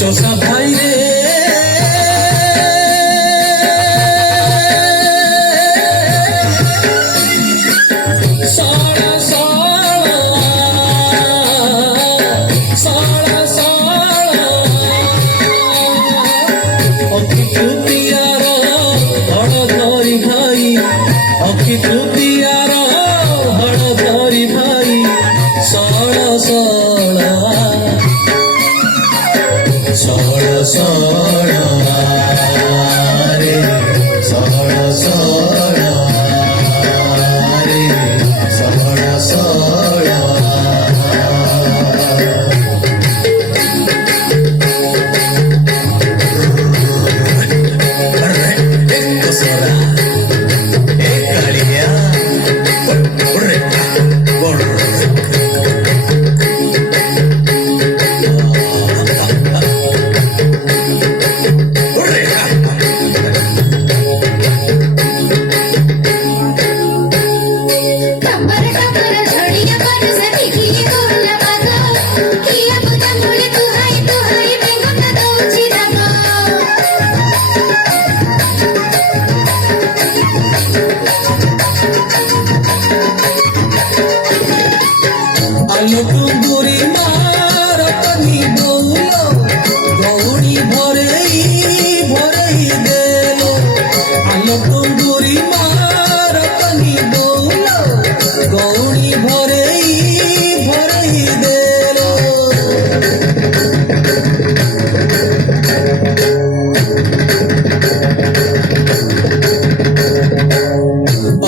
চষা ভাই রে সাড়া সাড়া সাড়া সাড়া অকি তৃতীয়ার হড় ধরি ভাই অকি তৃতীয়ার হড় ধরি ভাই সাড়া সাড়া সড় সড় রে সড় সড় রে সড় সড় কুন্দুরি মারতনি বউল গৌড়ি ভরেই ভরেই দেল আলো কুন্দুরি মারতনি বউল গৌড়ি ভরেই ভরেই দেল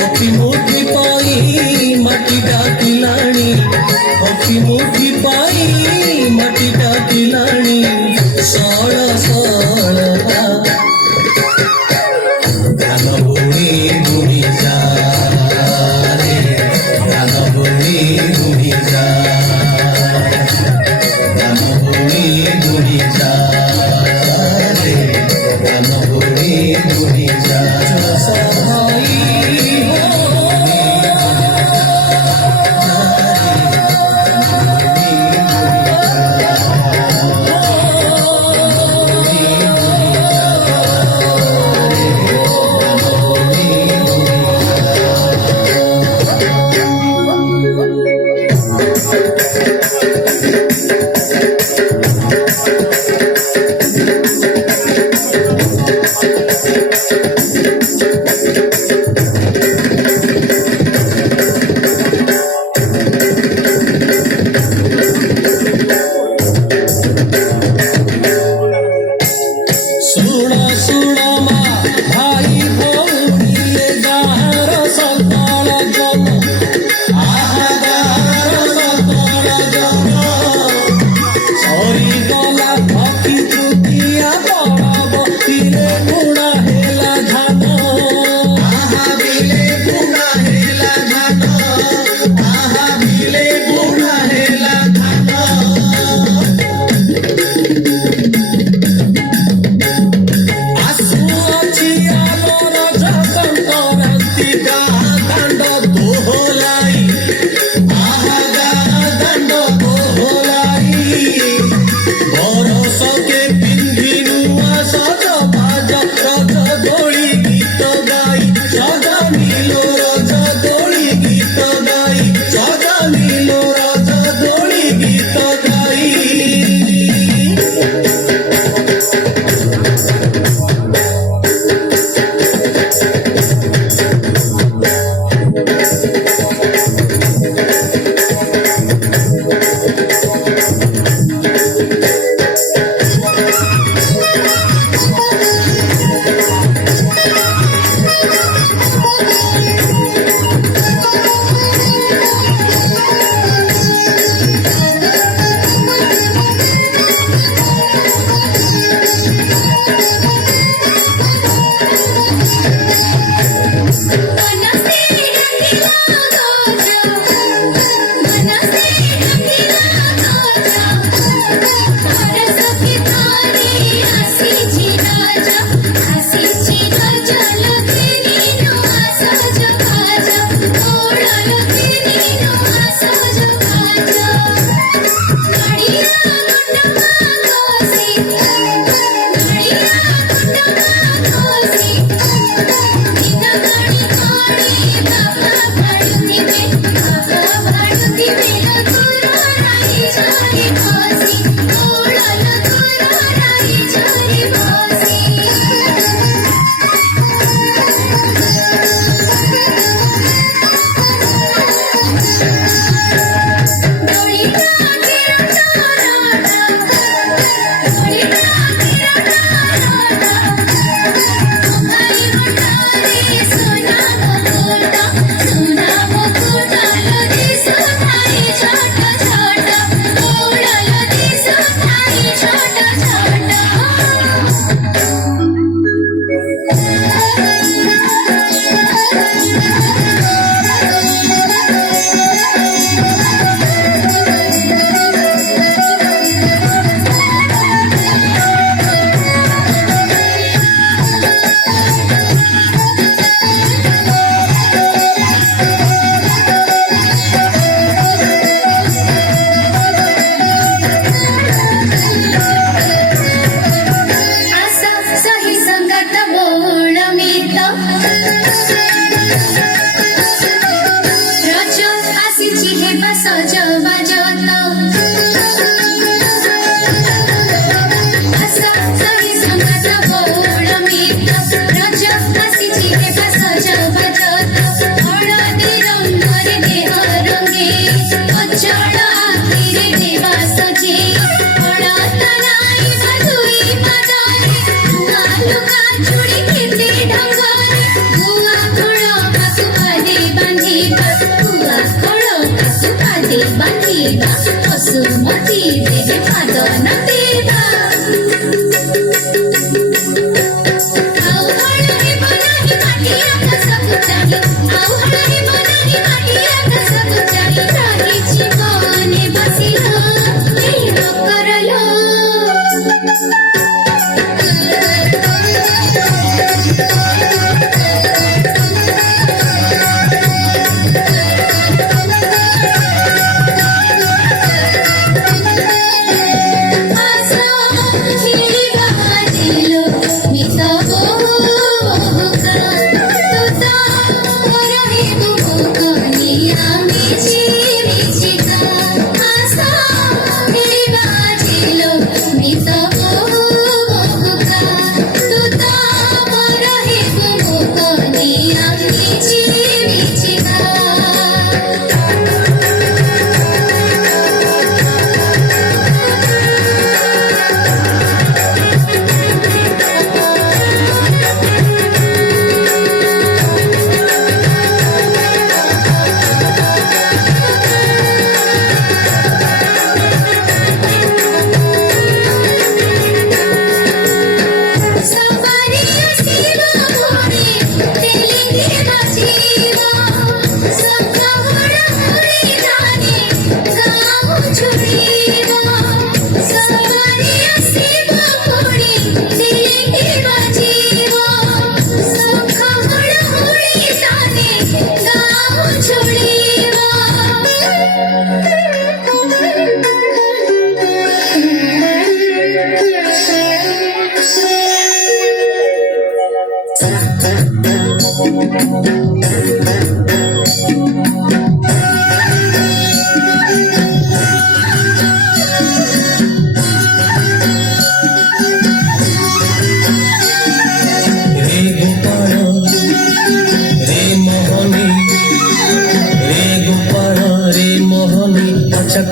অপিমুঠি পাই মাটি ডাকিলাণী অপিমুঠি পাই মাটি ডাকিলাণী সড় সড় ধান বুড়ি বুড়ি যা রে ধান বুড়ি বুড়ি যা ধান বুড়ি বুড়ি যা রে ধান বুড়ি বুড়ি যা সহাই वसुमती देवी पादन देवा आवडे बनाही माटिया कसक चाही आवडे बनाही माटिया कसक चाही राही जीवने बसिलो प्रेम करलो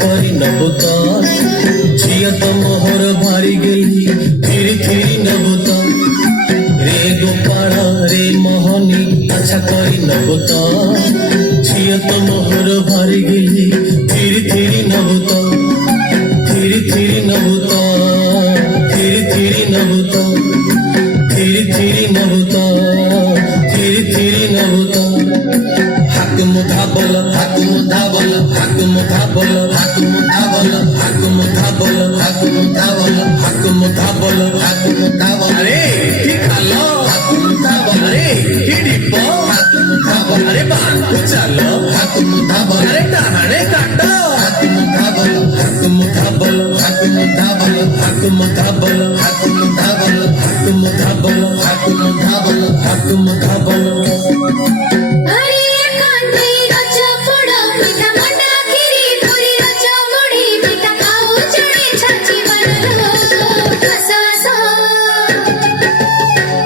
करी नबुता झिया तो मोहर भारी गई फिर फिरी नबुता रे गोपाला रे मोहनी अच्छा करी नबुता झिया तो मोहर भारी गई फिर फिरी नबुता फिर फिरी नबुता फिर फिरी नबुता फिर फिरी नबुता फिर फिरी नबुता ଆରେ ବାଙ୍କୁ ଚାଲ ହାକୁ ମୁଠା ବଲ ଆରେ ଡାହାଣେ କାଟ ହାକୁ ମୁଠା ବଲ ହାକୁ ମୁଠା ବଲ ହାକୁ ମୁଠା ବଲ ହାକୁ ମୁଠା ବଲ ହାକୁ ମୁଠା ବଲ ହାକୁ ମୁଠା ବଲ ହାକୁ ମୁଠା ବଲ ହାକୁ ମୁଠା ବଲ हरे कांदे रचा पोड़ा पिठा मंडा खीरी पूरी रचा मुड़ी पिठा खाओ चढ़े छाची बनलो हसा हसा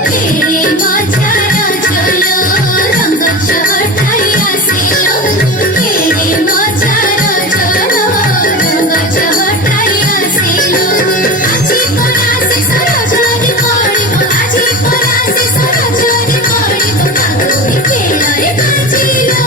तेरे मचारा चलो रंग चवटाया सेलो तेरे मचारा चलो रंग चवटाया सेलो आजी परा से सरजनी पड़िबो आजी परा से सरजनी पड़िबो कागोरी खेलारे बाजिलो